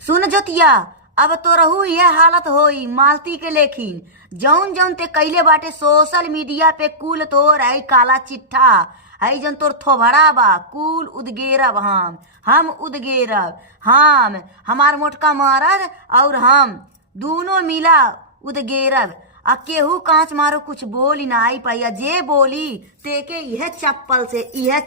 सुन जोतिया, अब तो रहू यह हालत होई मालती के। लेकिन जौन जौन ते कैले बाटे सोशल मीडिया पे कुल तोर आई काला चिट्ठा है जन तोर थोबड़ा बा कुल उदगेरब। हम उदगेरब। हम हमार मोटका मरद और हम दोनों मिला उदगेरब। आ केहू कांच मारो कुछ बोली ना आई पाइया। जे बोली तेके यह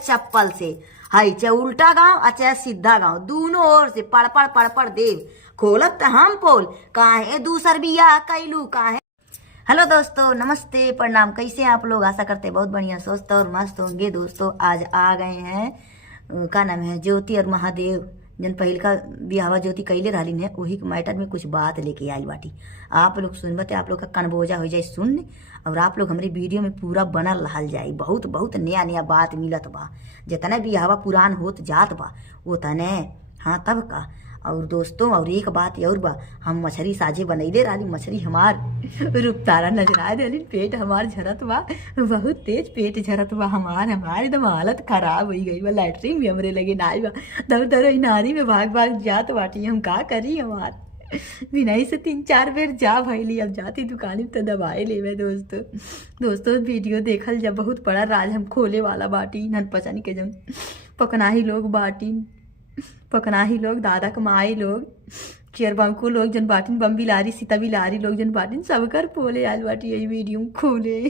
चप्पल से हाई चाहे उल्टा गाँव आ चाहे सीधा गाँव दोनों ओर से पड़ देव खोलत त हम पोल काहे दूसर बिया कैलू काहे। हेलो दोस्तों, नमस्ते, प्रणाम। कैसे हैं आप लोग? आशा करते बहुत बढ़िया स्वस्थ और मस्त होंगे। दोस्तों आज आ गए हैं का नाम है ज्योति और महादेव जन पहिल का बिहावा ज्योति कैले रहलिन है वही के मैटर में कुछ बात लेके आई बाटी। आप लोग सुनबते आप लोग का कनबोजा हो जाए सुन, और आप लोग हमारे वीडियो में पूरा बनल रहल जाए। बहुत बहुत नया नया बात मिलत बा। जितने बिहावा पुरान होत जात बा वो तने हाँ तब का। और दोस्तों और एक बात और बा, हम मछली साझे बनैले रही। मछली हमार रुपतारा नजरा रही। पेट हमार झरत बा, बहुत तेज पेट झरत बा हमार एकदम हालत खराब हो गई बा। लैटरिन भी हमरे लगे ना बा, दर दर नारी में भाग भाग जात बाटी। हम का करी? हमार बिनाई से 3-4 बेर जा भैली। अब जाती दुकानी तो दवाई लेवे। दोस्तों वीडियो देखल जब बहुत बड़ा राज हम खोले वाला बाटी। नन पचन के जम पकनाही लोग बाटी, पकनाही लोग, दादा कमाई लोग, चेरबंकू लोग जन बाटिन, बम बिलारी सीता बिलारी लोग जन बाटिन, सबकर पोले आज बाटी यही वीडियो खोले।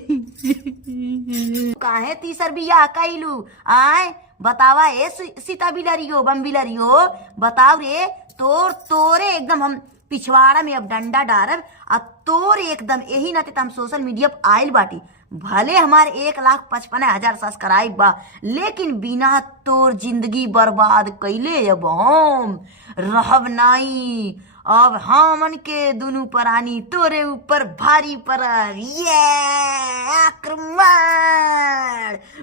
काहे तीसर बिया कैलू आए बतावा ए सीता बिलारियो बम बिलारियो बताओ रे। तोरे एकदम हम पिछवाड़ा में अब डंडा डारब। अब तोर एकदम यही नाते हम सोशल मीडिया पर आयल बाटी। भले हमारे 1,55,000 सब्सक्राइब बा, लेकिन बिना तोर जिंदगी बर्बाद कैले अब हम रहब नहीं। अब हमन के दोनों प्राणी तोरे ऊपर भारी पड़ल। ये आक्रमण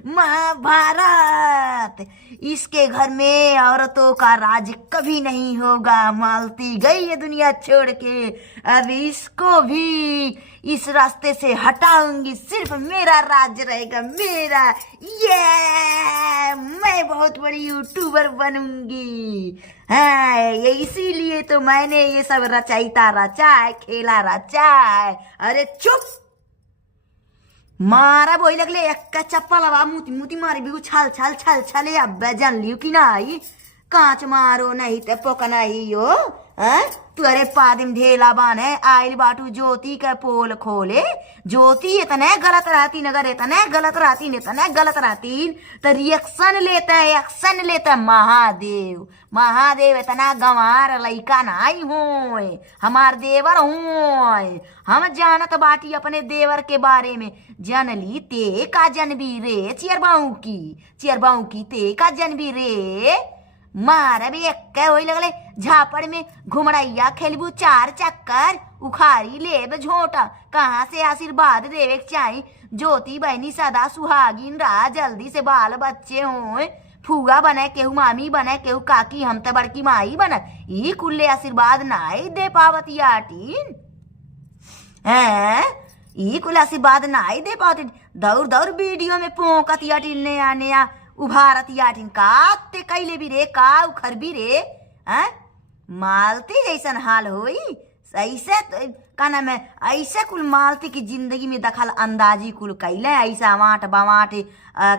महाभारत। इसके घर में औरतों का राज कभी नहीं होगा। मालती गई है दुनिया छोड़ के, अब इसको भी इस रास्ते से हटाऊंगी। सिर्फ मेरा राज रहेगा, मेरा। ये मैं बहुत बड़ी यूट्यूबर बनूंगी। हाँ, ये इसीलिए तो मैंने ये सब रचा है, खेला रचा है। अरे चुप मारा बोई लगले एक चप्पल अब मुती मारी भी छल छले। अब जान लियो कि नहीं कांच मारो नहीं ते पोकना ही हो। तू अरे पादिम ढेला बाने आइल बाटू ज्योति के पोल खोले। ज्योति इतने गलत रहती नगर इतने गलत रहती तो रिएक्शन लेता महादेव इतना गंवार लइका नहीं होए, हमार देवर होए। हम जानत बाटी अपने देवर के बारे में। जनली ते का जनबी रे चियरबाऊ की ते का जनबी रे। मारा भी एक होई लगले झापड़ में घुमड़ैया खेलबू 4 चक्कर उखाड़ी लेब झोटा। कहाँ से आशीर्वाद देवे चाही? ज्योति बहनी सदा सुहागिन रहा, जल्दी से बाल बच्चे होए, फूआ बने, केहू मामी बने, केहू काकी, हम तो बड़की माई बने। ई कुल्ले आशीर्वाद नाई दे पावती आटीन। ई कुल आशीर्वाद नाई दे पावती। दौड़ वीडियो में पोंकती आटीन नया उभारती आठिन का ते कैले भी रे का उखर भी रे। मालती जैसन हाल होई ऐसे का नाम है। ऐसे कुल मालती की जिंदगी में दखल अंदाजी कुल कैले। ऐसा वाट बवाट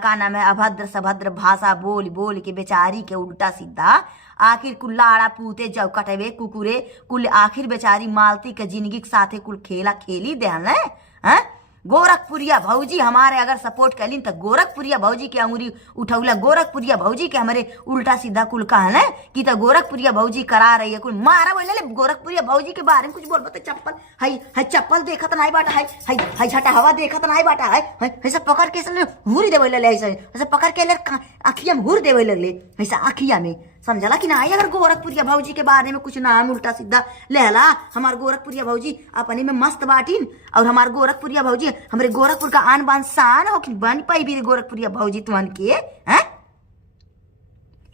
का नाम है अभद्र सभद्र भाषा बोल के बेचारी के उल्टा सीधा आखिर कुल लाड़ा पूते जब कटवे कुकुरे कुल आखिर बेचारी मालती के जिंदगी के साथे कुल खेला खेली देहल। गोरखपुरिया भौजी हमारे अगर सपोर्ट कैलिन तो गोरखपुरिया भौजी के अंगुरी उठौला। गोरखपुरिया भौजी के हमारे उल्टा सीधा कुल कहल है कि तो गोरखपुरिया भौजी करा रही है कुल मारा बोले ले। गोरखपुरिया भौजी के बारे में कुछ बोल बता। चप्पल है चप्पल देखत नहीं बाटा है झटा हवा देखत नहीं बाटा है ऐसा पकड़ के हुरी देवे ले ऐसा पकड़ के ले आखिया में हुर देवे लगले ऐसा आखिया में। समझला कि नहीं? अगर गोरखपुरिया भौजी के बारे में कुछ नाम उल्टा सीधा लेहला। हमार गोरखपुरिया भौजी अपने में मस्त बाटिन, और हमार गोरखपुरिया भौजी हमारे गोरखपुर का आन बान शान हो कि बन पाई भी गोरखपुरिया भौजी तुमन के।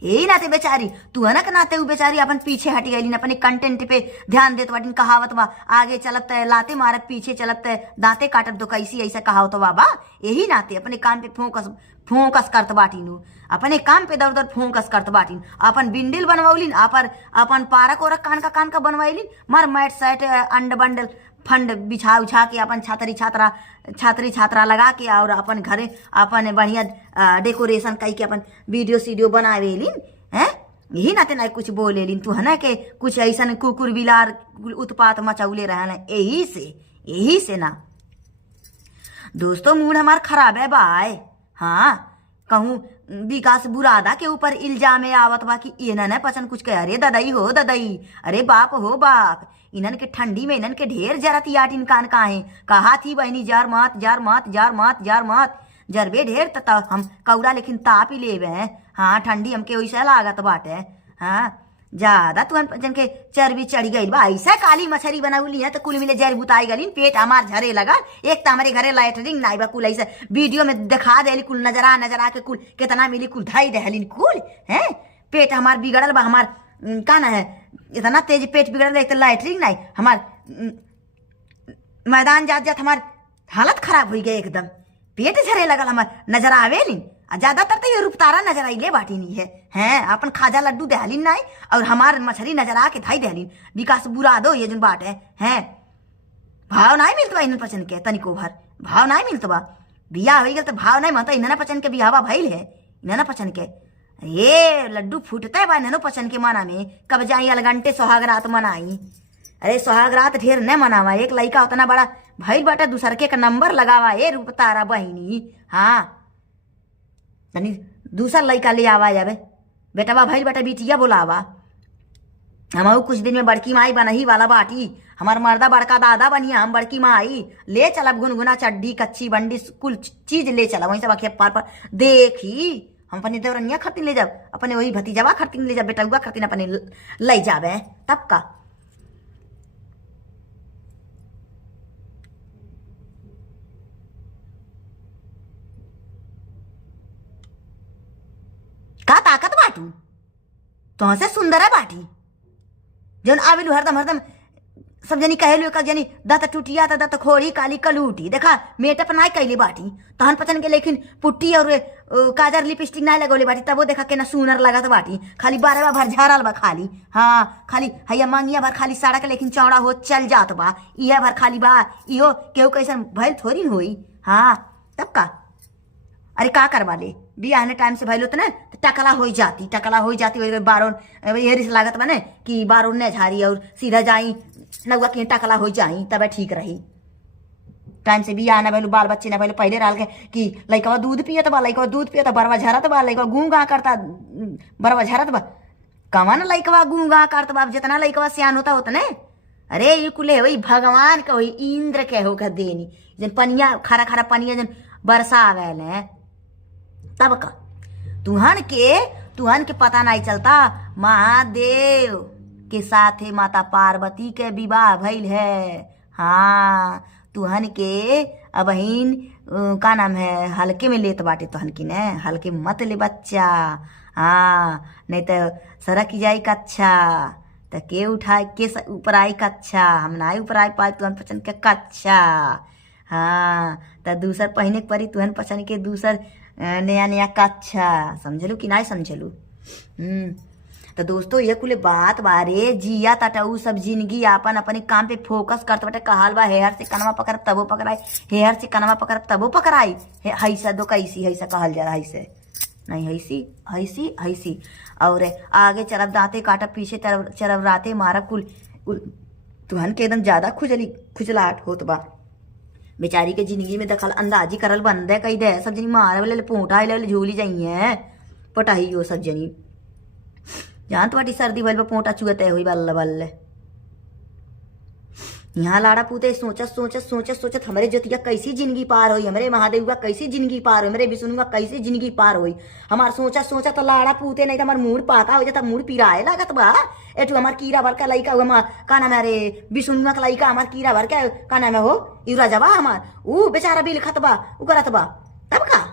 यही नाते बेचारी तू है ना के नाते बेचारी अपन पीछे हटी गई, अपने कंटेंट पे ध्यान देत बाटिन। कहावत बा आगे चलत है लाते मारत, पीछे चलत है दांते काटत दो कैसी ऐसा कहावत बाबा। यही नाते अपने काम पे फोकस करत बाटिन, अपने काम पे दर दर फोकस करत बाटिन, अपन बिंडिल बनवलिन, अपन पारक ओरक कान का बनवाइलिन, मार मैट सेट अंड बंडल फंड बिछा उछा के अपन छात्री छात्रा लगा के और अपन घरे अपन बढ़िया डेकोरेशन कई के अपन वीडियो सीडियो बनावेलिन हैं। यही नाते ना कुछ बोलेलिन तू है ना के कुछ ऐसा कुकुर बिलार उत्पात मचौले रहना, यही से ना दोस्तों मूड हमार खराब है बाय। हाँ कहूँ विकास बुरादा के ऊपर इल्जाम आवत बा कि इन्हन पसंद कुछ कह, अरे ददई हो ददई, अरे बाप हो बाप, इन्हन के ठंडी में इन्हन के ढेर जरती आटिन कान काहे, कहा थी बहनी जार मत जरबे ढेर तता हम कौड़ा लेकिन ताप ही लेवे हैं। हाँ ठंडी हमके वैसा लागत बाटे। हाँ ज्यादा तुहन जन के चर्बी चढ़ी गई बा, ऐसा काली मछली बनाउली है तो कुल मिले जर बुताई गलीन, पेट हमार झरे लगा। एक तो हमारे घरे लैटरिंग नाई बा, कुल ऐसा वीडियो में दिखा देली, कुल नजरा के कुल कितना मिली कुल धाई दहलिन कुल है। पेट हमार बिगड़ल बा, हमार का ना है इतना तेज पेट बिगड़ल है, तो लैटरिंग नाई हमार मैदान जात हमार हालत खराब हो गई, एकदम पेट झरे लगल हमार, नजर आवेलिन ज्यादातर तो ये रूपतारा नजर आइले बाटी नहीं है हैं। अपन खाजा लड्डू दहलिन नाई और हमार मछली नजर आके धाई दहलिन। विकास बुरा दो ये जन बाट है भाव नहीं मिलत बा, इन्हन पचन के तनिको भर भाव नहीं मिलत बा। बिया हो गल तो भाव नहीं मानता, इन्हन पचन के बियावा भइल है, इन्हन पचन के ये लड्डू फूटते बा इन्हनो पचन के मना में। कब जाई अलगंटे सोहागरात मनाई, अरे सोहागरात ढेर न मनावा, एक लड़का उतना बड़ा भइल बाटे दूसर के नंबर लगावा, ए रूपतारा बहिनी। हाँ तनी दूसर लड़का ले आवा जाबे, बेटवा भइल बाटे बिटिया बोलावा। हम कुछ दिन में बड़की माई बनही वाला बाटी, हमार मर्दा बड़का दादा बनिया, हम बड़की माई ले चलब, गुनगुना चड्डी कच्ची बंडी कुल चीज ले चलब, वहीं सब अखे पार पर देखी। हम अपने देवरनिया खरतीन ले जाब, अपने वही भतीजवा खरतीन ले जाब, बेटुआ खरतीन अपने ले जाबे, तब का ताकत बाटू तो से सुंदर है बाटी जन आविलू हरदम सब जनी कहेलू एक जनी दत टूटिया त दत खोरी काली कलूटी, देखा मेटअप नहीं कैली बाटी तहन पचन के, लेकिन पुट्टी और काजर लिपस्टिक नहीं लगौले बाटी, तबो देखा केना सुनर लगत बाटी। खाली बारवा भर झारल बा खाली, हाँ खाली हैया मंगिया भर खाली सड़क लेकिन चौड़ा हो चल जात बा, इह भर खाली बा, इहो केहू कैसन भइल थोड़ी होई। हाँ तब का अरे का करवा ले बिया आने टाइम से भइल होत ना तो टकला हो जाती बारों यही से लागत बने कि बारों न झारी और सीधा जाई नौआ के टकला हो जाई, तब ठीक रही। टाइम से बिया आना भैलू, बाल बच्चे ना भैलू, पहले रहल के कि लइकवा दूध पियत बा, बरवा झरत बा, लइकवा गूंगा करता बरवा झरत बा, कवन लइकवा गूंगा करत बा, जितना लइकवा सियान होता उतने। अरे ये कुले वही भगवान का वही इंद्र के होगा देनी, जन पनिया खरा पनिया जन बरसा आवे तब का तुहन के पता नहीं चलता। महादेव के साथ माता पार्वती के विवाह भइल है। हाँ तुहन के अबहिन का नाम है हल्के में लेत बाटे, तुहन की ने हल्के मत ले बच्चा। हाँ नहीं तो सड़क जाई कच्छा तो के उठाए के ऊपर आई कच्छा, हम नहीं ऊपर आई पाए तुहन पचन के कच्छा। हाँ तो दूसर पहने परी तुहन पचन के दूसर नया कच्छा, समझलू कि नहीं समझलू। तो दोस्तों ये कुल बात बारे जिया ताटा उ सब जिंदगी आपन अपने काम पे फोकस करते बटे। कहल बा हेहर से कनवा पकड़ब तबो पकड़ाई, हेहर से कनवा पकड़ब तबो पकड़ाई, हैसा दो कैसी हैसा कहल जा रहा, हैसे नहीं हैसी और आगे चरब दांते काटब, पीछे चरब राते मारब, कुल तुहन के एकदम ज्यादा खुजलाहट होत बा। बेचारी के जिंदगी में दखल अंदाजी करल बंद है, कही दे सब जनी मारे वाले पोटा ले झोली जाइए पटाही हो सब जनी जान तो सर्दी भइल बा, पोटा चुगते हुई बल्ले बल्ले। यहाँ लाड़ा पूते सोचत हमारे जोतिया कैसी जिंदगी पार हुई, हमारे महादेव का कैसी जिंदगी पार हुई, हमारे विष्णु का कैसी जिंदगी पार हुई। हमार सोचा तो लाड़ा पूते नहीं तो हमार मूड पाता हो जाता, मूड पिराए लागत बा। एठू हमार कीड़ा भर का लइका हमार का नाम है, अरे विष्णु का लइका हमार कीड़ा भर का नाम है हो युवराजा बा हमार, ऊ बेचारा बिल खत बा ऊ करत बा। तब का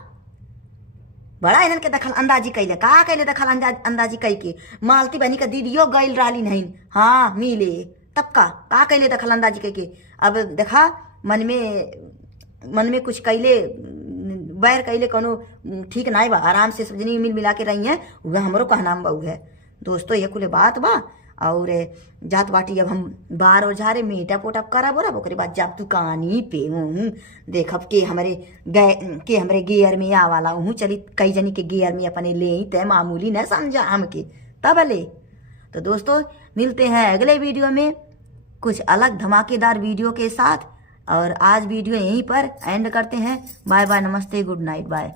बड़ा इन्हन के दखल अंदाजी कैले, का कैले दखल अंदाजी कई के मालती बहनी का दीदियो गइल रहली नहीं, हाँ मिले तब का कैले दखल अंदाजी कई के। अब देखा मन में कुछ कैले बैर कैले कोनो ठीक नाई बा। आराम से सब जनी मिल मिला के रही हैं, वह हमरो कहनाम बा है। दोस्तों ये कुल बात बा। और जात बाटी अब हम बार और झारे मीटअप वोटअप करब और ओकरे बाद जब दुकानी पे हूँ देखब के हमरे गियर में आवाला हूँ। चली कई जनी के गियर में अपने ले तय मामूली न समझा हमके तब ले। तो दोस्तों मिलते हैं अगले वीडियो में कुछ अलग धमाकेदार वीडियो के साथ। और आज वीडियो यहीं पर एंड करते हैं। बाय बाय, नमस्ते, गुड नाइट, बाय।